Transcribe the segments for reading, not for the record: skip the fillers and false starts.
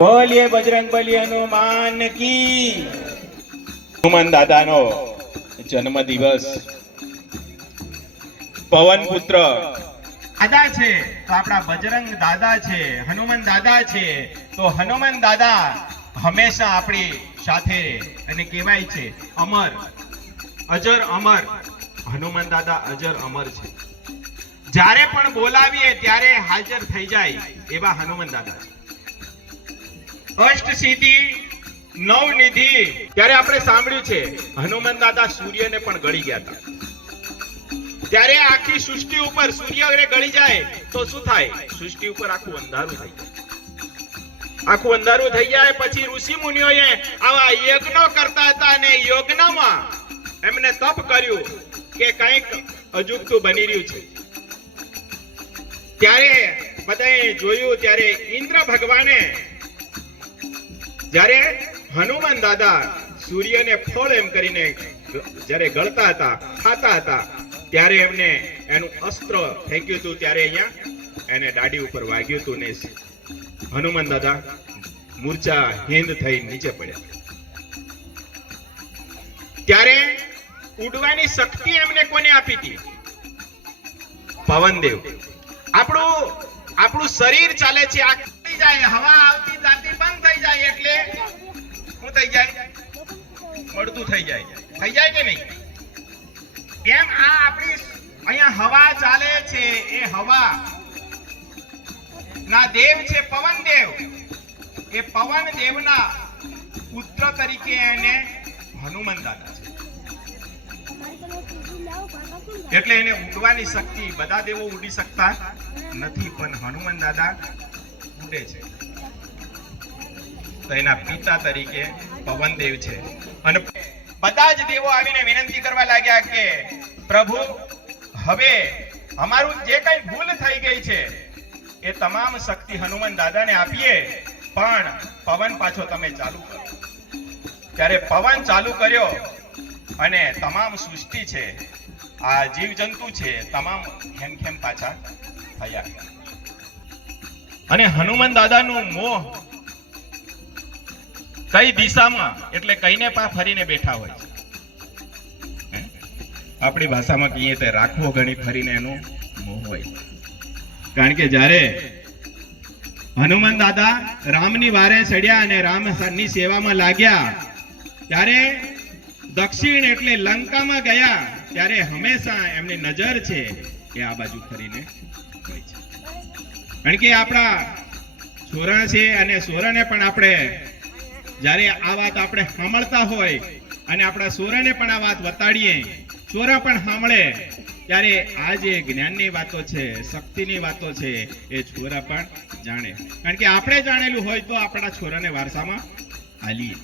બોલીએ બજરંગબલી હનુમાન કી। હનુમાન દાદાનો જન્મ દિવસ પવન પુત્ર દાદા છે તો આપણા બજરંગ દાદા છે, હનુમાન દાદા છે તો હનુમાન દાદા હંમેશા આપણી સાથે અને કહેવાય છે અમર, અજર અમર। હનુમાન દાદા અજર અમર છે, જ્યારે પણ બોલાવીએ ત્યારે હાજર થઈ જાય એવા હનુમાન દાદા છે। અષ્ટ સિદ્ધિ નવ નિધિ ત્યારે આપણે સાંભળ્યું છે હનુમાન દાદા સૂર્યને પણ ગળી ગયા હતા। ત્યારે આખી સૃષ્ટિ ઉપર સૂર્ય ગળી જાય તો શું થાય? સૃષ્ટિ ઉપર આખું અંધારું થઈ જાય, આખું અંધારું થઈ જાય। પછી ઋષિ મુનિઓએ આવા યજ્ઞો કરતા હતા અને યજ્ઞમાં એમને તપ કર્યું કે કંઈક અજુગતું બની રહ્યું છે। ત્યારે બધાએ જોયું, ત્યારે ઇન્દ્ર ભગવાને જ્યારે હનુમાન દાદા સૂર્યને ફળ એમ કરીને જ્યારે ગળતા હતા, ખાતા હતા, ત્યારે એમને એનું અસ્ત્ર ફેંક્યું હતું, ત્યારે અહીંયા એને દાઢી ઉપર વાગ્યું હતું ને હનુમાન દાદા મૂર્છા હિંદ થઈ નીચે પડ્યા। ત્યારે ઉડવાની શક્તિ એમને કોને આપી હતી? પવનદેવ। આપણું શરીર ચાલે છે, આ થઈ જાય, હવા આવતી જાતી બંધ થઈ જાય એટલે શું થઈ જાય? મળતું થઈ જાય કે નહીં? એમ આ આપણી અહીંયા હવા ચાલે છે, એ હવા ના દેવ છે પવનદેવ। એ પવનદેવના પુત્ર તરીકે એને હનુમાન દાદા છે, એટલે એને ઉડવાની શક્તિ, બધા દેવો ઉડી શકતા નથી પણ હનુમાન દાદા ઉડે છે, તો એના પિતા તરીકે પવનદેવ છે। અને બધા જ દેવો આવીને વિનંતી કરવા લાગ્યા કે પ્રભુ, હવે અમારું જે કઈ ભૂલ થઈ ગઈ છે એ તમામ શક્તિ હનુમાન દાદાને આપીએ, પણ પવન પાછો તમે ચાલુ કરો। ત્યારે પવન ચાલુ કર્યો અને તમામ સૃષ્ટિ છે, આ જીવ જંતુ છે, તમામ ખેમખેમ પાછા થયા। અને હનુમાન દાદાનું મોહ કઈ દિશામાં, એટલે કઈને પા ફરીને બેઠા હોય છે। આપણી ભાષામાં કહીએ તો રાખવો ઘણી ફરીને એનો મોહ હોય, કારણ કે જ્યારે હનુમાન દાદા રામની વારે ચડ્યા અને રામની સેવામાં લાગ્યા, ત્યારે દક્ષિણ એટલે લંકામાં ગયા, ત્યારે હંમેશા એમની નજર છે એ આ બાજુ ફરીને હોય છે, કારણ કે આપણા સોરા છે અને સોરાને પણ આપણે જ્યારે આ વાત આપણે સાંભળતા હોય અને આપણા સોરાને પણ આ વાત બતાડીએ, સોરા પણ સાંભળે, ત્યારે આ જે જ્ઞાનની વાતો છે, શક્તિની વાતો છે, એ છોરા પણ જાણે, કારણ કે આપણે જાણેલું હોય તો આપણા છોરાને વારસામાં આલીએ।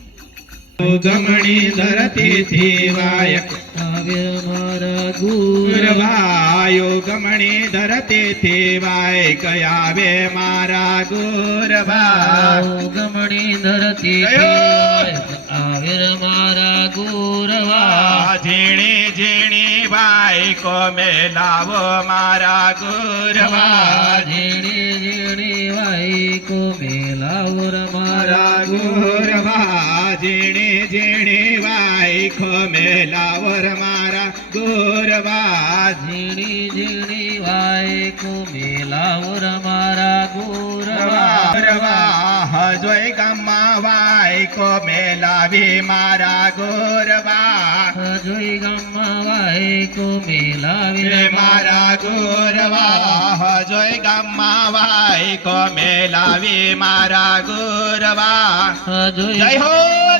ગમણી ધરતી થીવાય આવે મારા ગુરવાયો, ગમણી ધરતી થીવાય કયાવે મારા ગુરવા, ગમણી ધરતી થીવાય આવે મારા ગુરવા, ઝીણી ઝીણી ભાઈ કો મેલાવો મારા ગુરવા, ઝીણી ઝીણી ભાઈ કો મેલાવો મારા ગુરવા, ઝીણી ઝીણી ભાઈ કો મેલાવો મારા ગુરવા, ઝીણી ઝીણી ભાઈ કો મેલાવો મારા ગુરવા, હજોય ગામમાં ભાઈ કો મેલાવી મારા ગુરવા, હજોય ગામમાં ભાઈ કો મેલાવી મારા ગુરવા, હજોય ગામમાં ભાઈ કો મેલાવી મારા ગુરવા, જય હો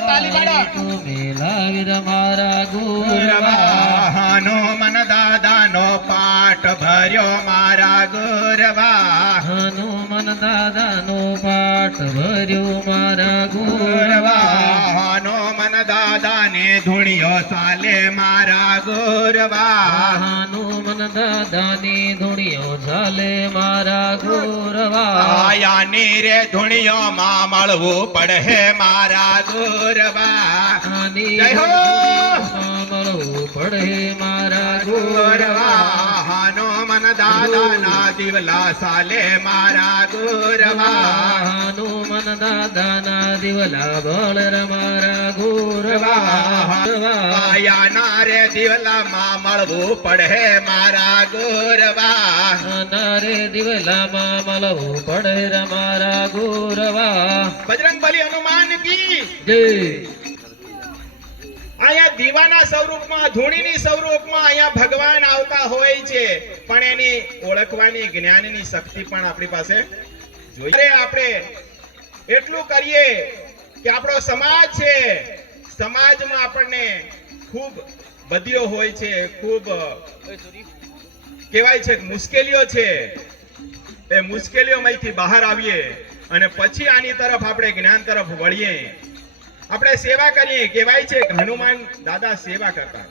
તાલી પાડો, મેલાવી મારા ગુરવા, હનુમાન દાદાનો પાઠ ભર્યો મારા ગુરવા, હનુમાન દાદાનો પાઠ ભર્યો મારા ગુરવા, હનુમાન દાદાને ધૂણિયો ચાલે મારા ગુરવા, હનુમાન દાદાની ધૂણિયો ચાલે મારા ગુરવા, યાની રે ધૂણિયો માં મળવું પડે મારા ગુરવા, જય હો મળવું પડે મારા ગોરવા ગોરવા હનુમાન દાદાના દિવલા સાલે મારા ગોરવા હનુમાન દાદાના દિવલા બળર મારા ગોરવા પાયાના રે દિવલામાં મળવું પડે મારા ગોરવા નારે દિવલામાં મળવું પડે મારા ગોરવા બજરંગબલી હનુમાન કી જય અહીંયા દીવાના સ્વરૂપમાં ધૂણીની સ્વરૂપમાં અહીંયા ભગવાન આવતા હોય છે પણ એની ઓળખવાની જ્ઞાનની શક્તિ પણ આપણી પાસે જોઈએ આપણે એટલું કરીએ કે આપણો સમાજ છે સમાજમાં આપણને ખૂબ બધીઓ હોય છે ખૂબ કહેવાય છે મુશ્કેલીઓ છે એ મુશ્કેલીઓમાંથી બહાર આવીએ અને પછી આની તરફ આપણે જ્ઞાન તરફ વળીએ આપણે સેવા કરીએ કહેવાય છે કે હનુમાન દાદા સેવા કરતા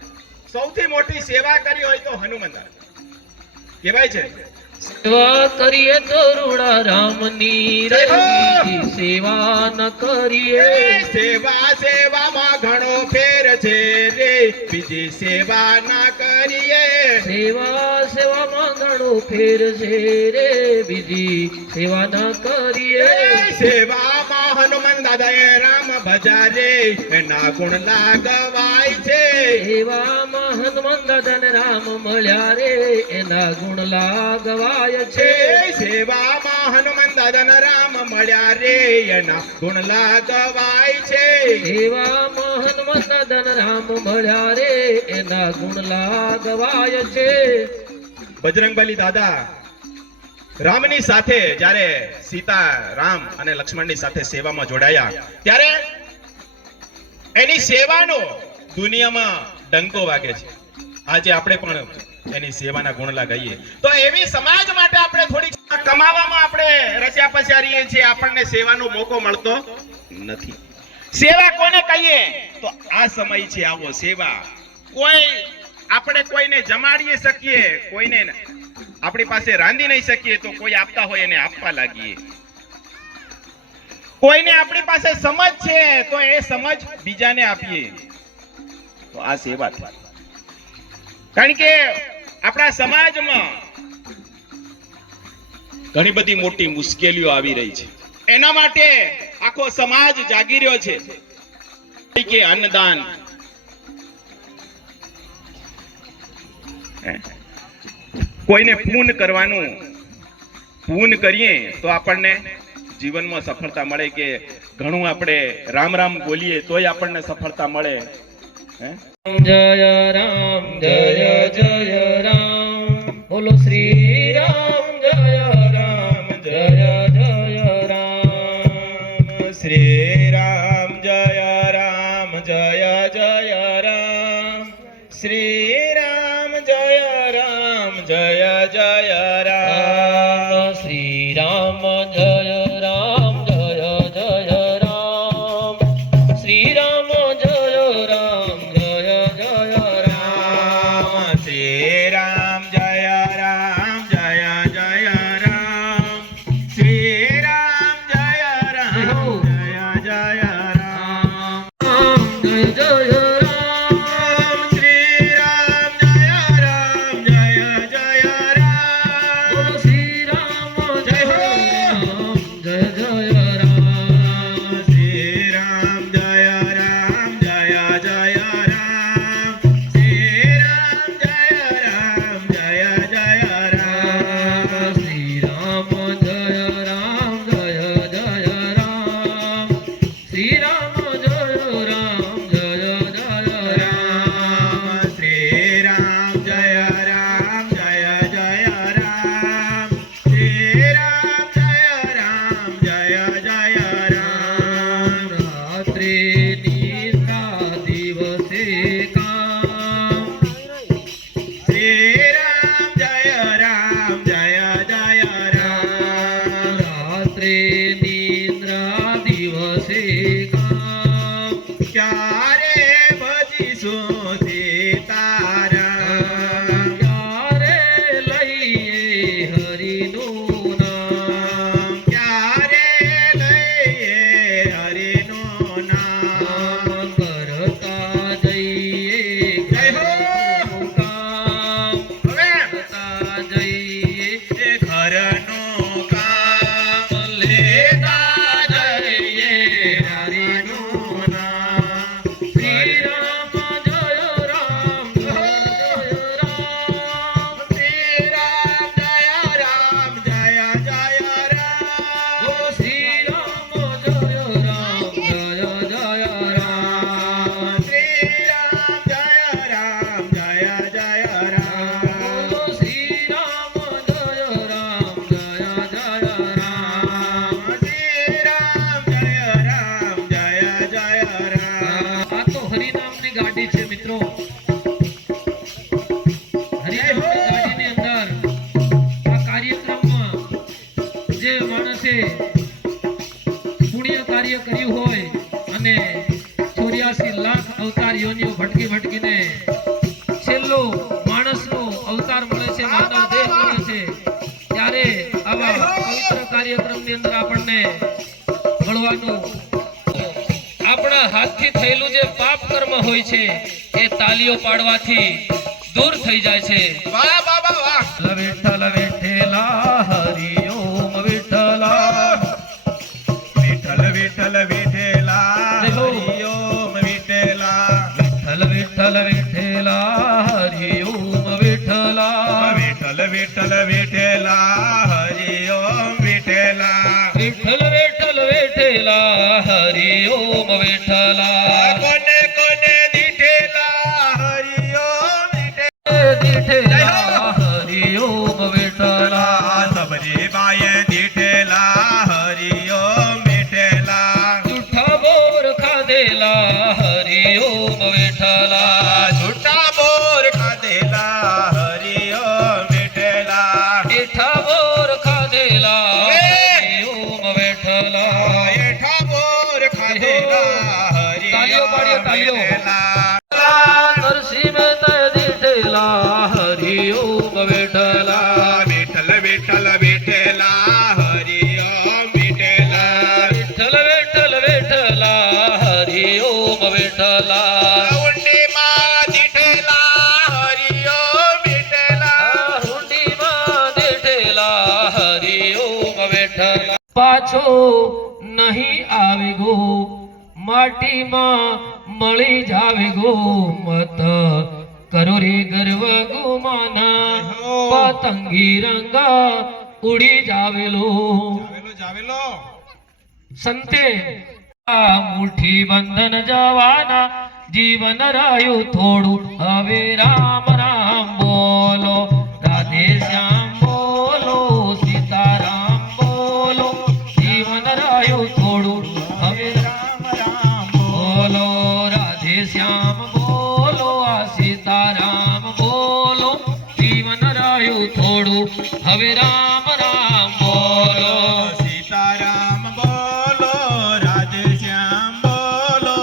સૌથી મોટી સેવા કરી હોય તો હનુમાન દાદા કહેવાય છે સેવા કરીએ તો રૂડા રામની રે બીજી સેવા ન કરીએ સેવા સેવામાં ઘણો ફેર છે રે બીજી સેવા ના કરીએ સેવા સેવામાં ઘણો ફેર છે રે બીજી સેવા ન કરીએ સેવામાં હનુમાન દાદાએ રામ ભજારે એના ગુણ લાગવાય છે સેવામાં હનુમાન દાદાને રામ મળ્યા રે એના ગુણ લાગવાય છે સેવામાં હનુમાન દાદાના રામ મળ્યા રે એના ગુણ લાગવાય છે સેવામાં હનુમાન દાદાને રામ મળ્યા રે એના ગુણ લાગવાય છે બજરંગબલી દાદા રામની સાથે જ્યારે સીતા રામ અને લક્ષ્મણની સાથે સેવામાં જોડાયા ત્યારે એની સેવાનો દુનિયામાં ડંકો વાગે છે આજે આપણે પણ એની સેવાના ગુણલા ગાઈએ તો એવી સમાજ માટે આપણે થોડી કમાવામાં આપણે રચ્યા પચારીએ છીએ આપણને સેવાનો મોકો મળતો નથી સેવા કોને કહીએ તો આ સમય છે આવો સેવા કોઈ આપણે કોઈને જમાડી શકીએ કોઈને આપણી પાસે રાંધી નહીં શકીએ તો કોઈ આપતા હોય એને આપવા લાગીએ કોઈને આપણી પાસે સમજ છે તો એ સમજ બીજાને આપીએ તો આ સેવા થાય કારણ કે આપણા સમાજમાં ઘણી બધી મોટી મુશ્કેલીઓ આવી રહી છે એના માટે આખો સમાજ જાગી રહ્યો છે કે અન્નદાન કોઈને પૂન કરવાનું પૂન કરીએ તો આપણને જીવનમાં સફળતા મળે કે ઘણું આપણે રામ રામ બોલીએ તોય આપણને સફળતા મળે જય રામ જય જય રામ બોલો શ્રી રામ જય રામ જય જય રામ શ્રી રામ જય રામ જય જય રામ શ્રી રામ જય રામ જય જય રામ શ્રી રામ જય રામ જય જય રામ શ્રી રામ જય રામ જય જય રામ શ્રી રામ જય રામ જય જય રામ શ્રી રામ જય રામ જય જય રામ જય જય રામ શ્રી રામ જય રામ જય જય રામ બોલો શ્રી રામ જય રામ જય જય રામ શ્રી રામ જય રામ જય જય રામ શ્રી રામ જય રામ જય જય રામ શ્રી રામ જય રામ જય જય રામ શ્રી રામ જય રામ જય જય રામ શ્રી રામ જય રામ જય જય રામ શ્રી રામ જય રામ જય જય રામ રાત્રે નિદ્રા દિવસે કામ શ્રી રામ જય રામ જય જય રામ રાત્રે નિદ્રા દિવસે કામ ક્યારે ભજીશું સીતારામ ક્યારે લઈએ હરિનું નામ ક્યારે લઈએ હરિનું નામ કરતા જઈએ જય હો કર્યું હોય અને 84 લાખ અવતાર યોનિઓ ભટકી ભટકીને છેલ્લો માણસનો અવતાર મળે છે, માનવ દેહ મળે છે, ત્યારે આવા પવિત્ર કાર્યક્રમની અંદર આપણને મળવાનું આપણા હાથથી થયેલું જે પાપ કર્મ હોય છે એ તાલીઓ પાડવાથી દૂર થઈ જાય છે. વાહ બાબા વાહ. વિઠ્ઠલ વિઠ્ઠલા હરિ ઓમ વિઠ્ઠલા વિઠ્ઠલ વિઠ્ઠલ વિઠ્ઠલા દેહો. હરિ ઓમ વિઠ્ઠલા. વિઠ્ઠલ વિઠ્ઠલ વિઠ્ઠલા હરિ ઓમ વિઠ્ઠલા વિઠ્ઠલ વિઠ્ઠલ વિઠ્ઠલા હરિ ઓમ વિઠ્ઠલા. વિઠ્ઠલ વિઠ્ઠલ વિઠ્ઠલા હરિ ઓમ વિઠ્ઠલા કોને કોને દીઠેલા હરિ ઓમ વિઠ્ઠલા. દીઠેલા હરિ ઓમ વિઠ્ઠલા સબરી બાએ દીઠેલા હરિ ઓમ વિઠ્ઠલા. જૂઠા બોર ખાધેલા હરિ ઓમ વિઠ્ઠલા છૂટા બોર ખાધેલા હરિ ઓમ વિઠ્ઠલા. એઠા બોર ખાધેલા હરિ ઓમ વિઠ્ઠલા એઠા બોર ખાધેલા હરિ તાલીઓ પાડીએ, તાલીઓ. વિઠ્ઠલા. નરસિંહ મહેતા દીઠેલા હરિ ઓમ વિઠ્ઠલા વિઠ્ઠલ વિઠ્ઠલ વિઠ્ઠલા હરિ ઓમ વિઠ્ઠલા. વિઠ્ઠલ વિઠ્ઠલ વિઠ્ઠલા હરિ ઓમ વિઠ્ઠલા ઊંડીમાં દીઠેલા હરિ ઓમ વિઠ્ઠલા. હુંડીમાં દીઠેલા હરિ ઓમ વિઠ્ઠલા પાછો નહીં આવે ગો માટીમાં મળી જાવે ગો મત કરો રે ગર્વ ગુમાના પતંગી રંગા ઉડી જાવેલો જાવેલો જાવેલો. સંતે આ મુઠ્ઠી બંધન જવાના જીવન રહ્યું થોડું હવે રામ રામ બોલો રાધે શ્યામ બોલો સીતારામ બોલો જીવન રહ્યું થોડું હવે રામ રામ બોલો રાધે શ્યામ બોલો આ સીતારામ બોલો જીવન રહ્યું થોડું હવે રામ રામ બોલો સીતારામ બોલો રાધે શ્યામ બોલો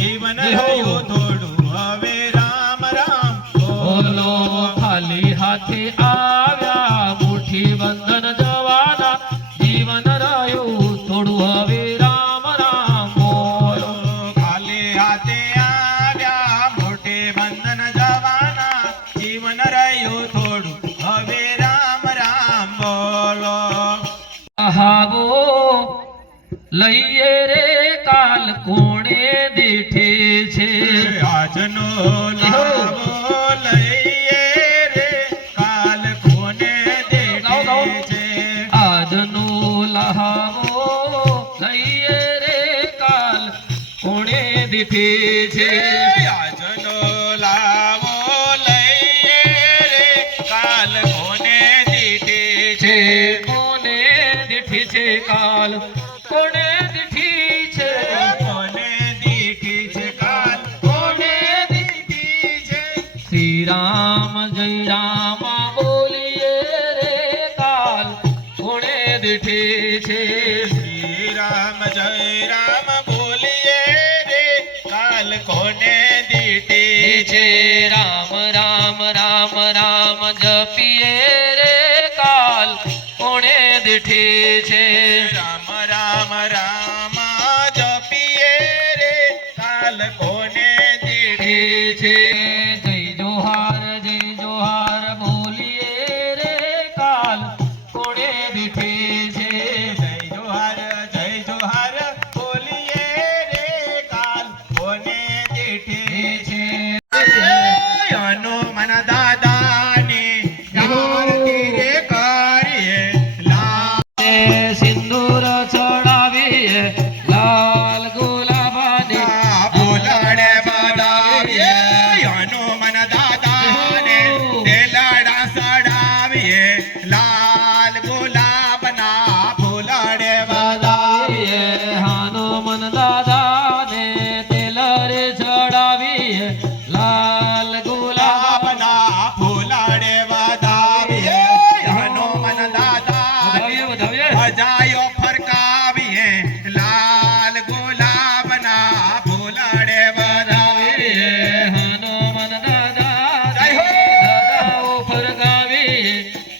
જીવન રહ્યું થોડું હવે રામ રામ બોલો ખાલી હાથે આવ્યા મુઠ્ઠી બંધન જવાના જીવન રહ્યું થોડું હવે રામ રામ બોલો ખાલી હાથે આવ્યા મોટે બંધન જવાના જીવન રહ્યું થોડું હવે રામ રામ બોલો. આહાવો લઈએ રે કાલ કોણે દીઠે છે આજનો લાવો લઈએ રે કાલ કોને દેઠે છે. આજનો લહાવો લઈએ રે કાલ કોણે દીઠે છે આજનો લાવો લઈએ રે કાલ કોને દીઠે છે. છે કોને દીઠી છે કાલ કોને દીઠી છે કોને દીઠી છે કાલ કોને દીઠી છે. શ્રી રામ જય રામ બોલીએ રે કાલ કોણે દીઠી છે શ્રી રામ જય રામ બોલીએ રે કાલ કોને દીઠી છે રામ રામ રામ રામ જપીએ રે કાલ કોણે દીઠી છે રામ રામ રામ જપીએ રે કાલ કોને દીઠી છે જય જોહાર બોલીએ રે કાલ કોણે દીઠી છે જય જોહાર બોલીએ રે કાલ કોને દીઠી છે. હનુમાન દાદાની આરતી રે કરીએ લાલ સિંદૂર ચડાવીએ લાલ ગુલાબાની બોલાય ગુલાબના ફૂલડે વધાવીએ હનુમાન દાદા જય હો! દાદાઓ ફરકાવીએ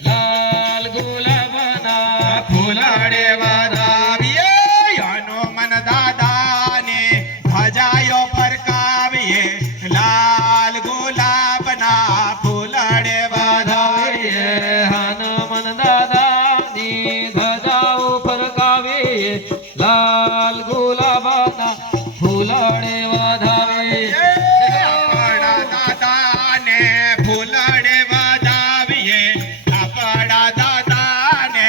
લાલ ગુલાબના ફૂલડે વધાવીએ હનુમાન દાદાને ધજાયો ફરકાવીએ લાલ ગુલાબના ફૂલડે વધાવીએ હનુમાન દાદાની ધજાઓ ફરકાવીએ લાલ ગુલાબના ફૂલડે વધાવીએ આપણા દાદાને ફૂલડે વધાવીએ આપણા દાદાને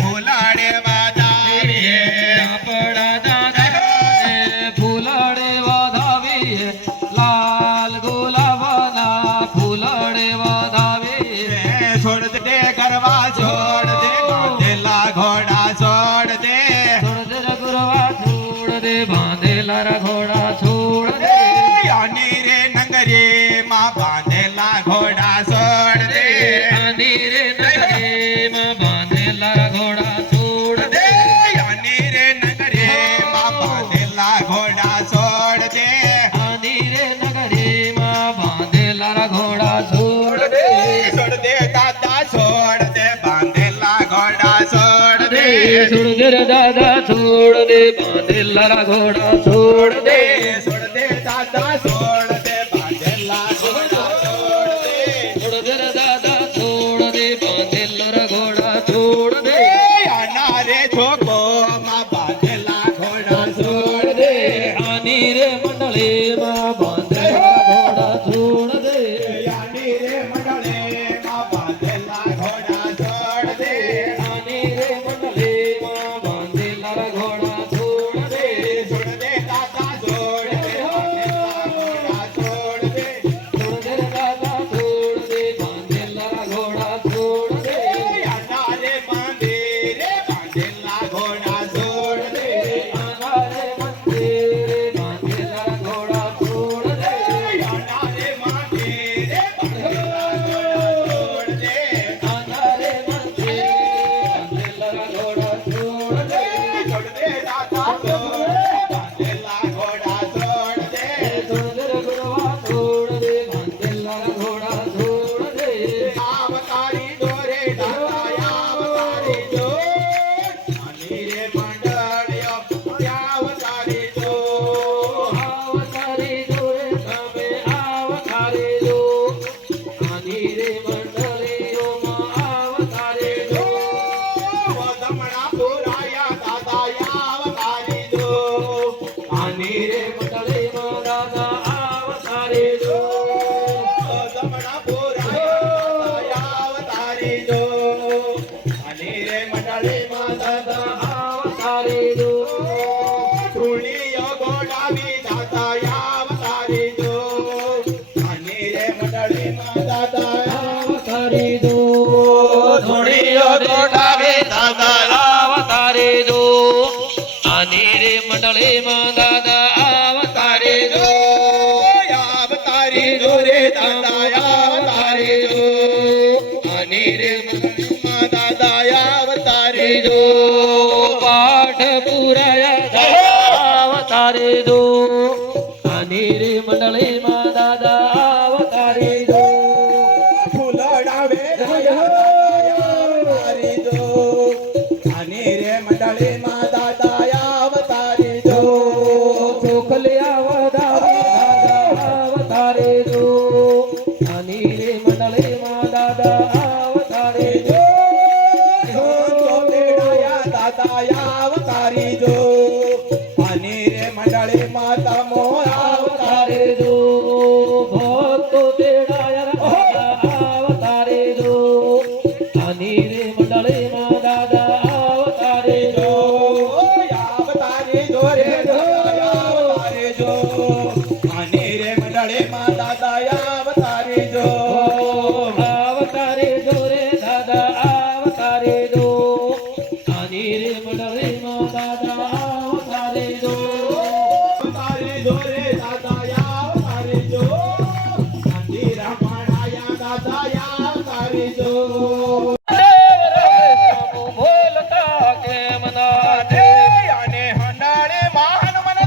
ફૂલડે વધાવીએ આપણા દાદાને ફૂલડે વધાવીએ લાલ ગુલાબના ફૂલડે વધાવીએ છોડ દે ગરવા છોડ દે બાંધેલા ઘોડા છોડ દે છોડ દે ગુરવા છોડ દે બાંધેલા ઘોડા છોડ દે આની રે નગરી માં બાંધેલા ઘોડા છોડ દે આની રે નગરીમાં બાંધેલા ઘોડા છોડ દે દે આની રે નગરી માં બાંધેલા ઘોડા છોડ દે આની રે નગરીમાં બાંધેલા ઘોડા છોડ દે છોડ દે દાદા છોડ દે બાંધેલા ઘોડા છોડ દે છોડ દે રે દાદા છોડ દે બાંધેલા ઘોડા છોડ દે છોડ દે દાદા છોડ દે બાંધેલા ઘોડા છોડ દે છોડ દે રે દાદા છોડ દે બાંધેલા ઘોડા છોડ દે આના રે છોકો માં બાંધેલા ઘોડા છોડ દે આની રે મંડળીમાં બાંધેલા ઘોડા છોડ દે આની રે મંડળે માં બાંધેલા ઘોડા છોડ દે આની રે મંડળીમાં બાંધેલા ઘોડા છોડ દે છોડ દે દાદા છોડ દે બાંધેલા ઘોડા છોડ દે છોડ દે રે દાદા છોડ દે બાંધેલા ઘોડા છોડ દે આના રે બાંધેલા ઘોડા છોડ દે આના રે મંદિરે બાંધેલા ઘોડા છોડ દે આના રે મંદિરે બાંધેલા ઘોડા છોડ દે આના રે મંદિરે બાંધેલા ઘોડા છોડ દે છોડ દે દાદા છોડ દે બાંધેલા ઘોડા છોડ દે છોડ દે રે ગુરવા છોડ દે બાંધેલા ઘોડા છોડ દે આવતારી દોરે દાદા આવતારી જો આની રે મંડળિયો આવતારી જો આવતારી જો રે તમે આવતારી જો આની રે મંડળીઓમાં આવતારી જો વધમણા પુરાયા દાદા આવતારી જો આની રે મંડળીમાં દાદા આવતારી જો વધમણા પુરાયા આવતારી જો આની રે મંડળીમાં દાદા આવતારી જો ધૂળીયો ગોડાવી દાદા આવતારી જો આની રે મંડળીમાં દાદા આવતારી જો ધૂળીયો ગોડાવી દાદા આવતારી જો આની રે મંડળીમાં દાદા આવતારી જો આવતારી જો રે દાદા આવતારી જો આની રે મંડળીમાં દાદા આવતારી જો પાઠ પુરાયા આવતારી જો આની રે મંડળીમાં દાદા આવતારી જો ફૂલડાવે આવતારી જો આની રે મંડળીમાં દાદા આવતારી જો ચોખલિયા વધાવી દાદા આવતારી જો આની રે મંડળીમાં દાદા આવતારી જો દાદા આવતારી જો આની રે મંડળીમાં તમો આવતારી જો ભક્તો તેડાયા આવતારી જો આની રે મંડળીમાં દાદા આવતારી જો આવતારી જો રે આવતારી જો આની રે મંડળીમાં દાદા આવતારી જો આવતારી જો રે દાદા આવતારી જો આની રે મંડળીમાં દાદા આવતારી જો આવતારી જો રે દાદા આવતારી જો આની રમણાયા દાદા આવતારી જો બોલતા કેમ ના અને હંડાળે મહાન મન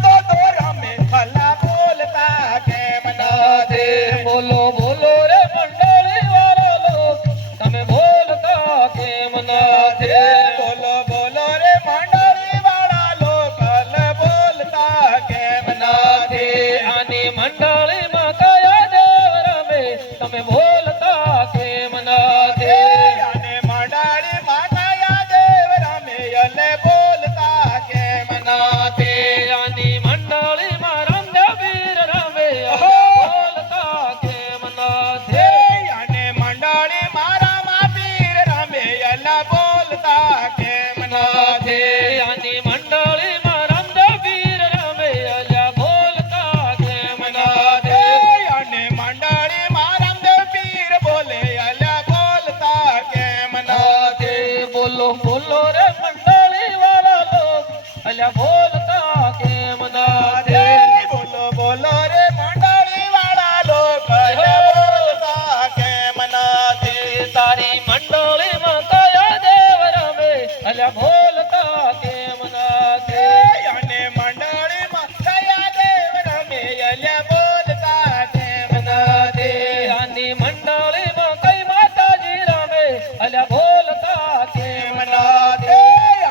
મંડળીમાં કયા દેવ રમે તમે બોલતા કેમ નથી અને મંડળીમાં કયા દેવ રમે એટલે બોલતા કેમ નથી આની મંડળીમાં રામદેવ વીર રમે બોલતા કેમ નથી અને મંડળીમાં રામા પીર રમે એટલે બોલતા કેમ નથી આની મંડળીમાં રામદેવ વીર રમે અલ્યા બોલતા કેમ નથી અને મંડળીમાં રામદેવ પીર બોલે અલ્યા બોલતા કેમ નથી બોલો બોલો રે મંડળી વાળા લોક અલ્યા બોલતા કેમ નથી બોલો બોલો રે મંડળી વાળા લોક અલ્યા બોલતા કેમ નથી તારી મંડળીમાં કયા દેવ રમે અલ્યા બોલતા કેમ નથી અને મંડળીમાં કયા દેવ રમે અલ્યા બોલતા કેમ નથી આની મંડળીમાં કઈ માતાજી રમે અલ્યા બોલતા કેમ નથી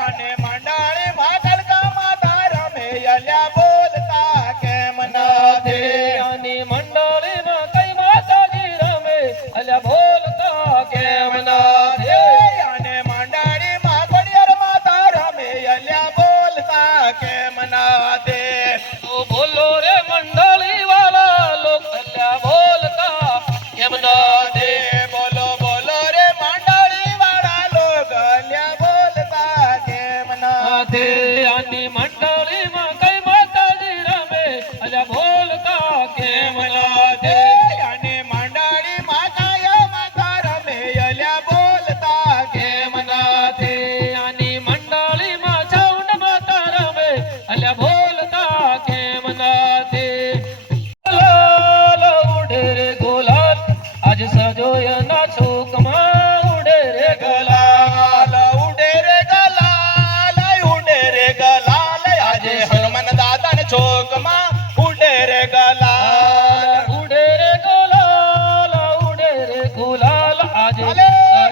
અને મંડળીમાં કલકા માતા રમે અલ્યા બોલતા કેમ નથી આની મંડળીમાં કઈ માતાજી રમે અલ્યા બોલતા કેમ નથી અને મંડળીમાં ઘડિયાળ માતા રમે અલ્યા બોલતા કેમ નથી તો બોલો રે મંડળી વાળા લોક અલ્યા બોલતા કેમ નથી બોલો બોલો રે મંડળી વાળા લોક અલ્યા બોલતા કેમ નથી આની મંડળીમાં કઈ માતાજી રમે અલ્યા બોલતા કેમ નથી અને મંડળીમાં કયા માતા રમે અલ્યા બોલતા કેમ નથી આની મંડળીમાં ચાઉંડ માતા રમે અલ્યા બોલતા કેમ નથી લાલ ઉડે રે ગુલાલ આજ સજોયના છોકમાં ઉડે રે ગલાલ ઉડે રે ગલાલ ઉડે રે ગલાલ આજે હનુમાન દાદાને ચોકમાં ઉડે રે ગલાલ ઉડે રે ગુલાલ ઉડે રે ગુલાલ આજે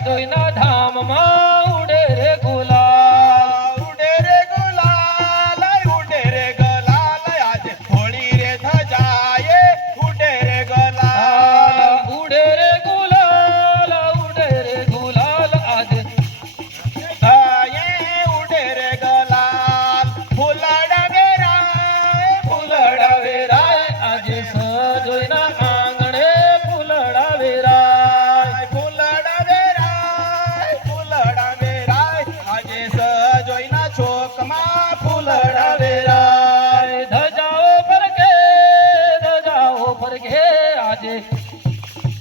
સજોયના ધામમાં ઉડે રે ગુલાલ ઉડે રે ગુલાલ ઉડે રે ગલાલ આજે હોળી રે ધજાએ ઉડે રે ગલાલ ઉડે રે ગુલાલ આજે આયે ઉડે રે ગલાલ ફૂલડા વેરાય ફૂલડા વેરાય આજે સજોયના આંગણે ફૂલડા વેરાય ફૂલડા વેરાય ફૂલડા વેરાય આજે સજોઈના ચોકમાં ફૂલડા વેરાય ધજાઓ ફરકે આજે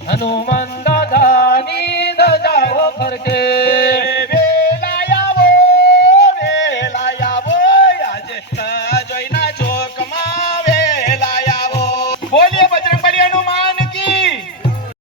હનુમાન દાદાની ધજાઓ ફરકે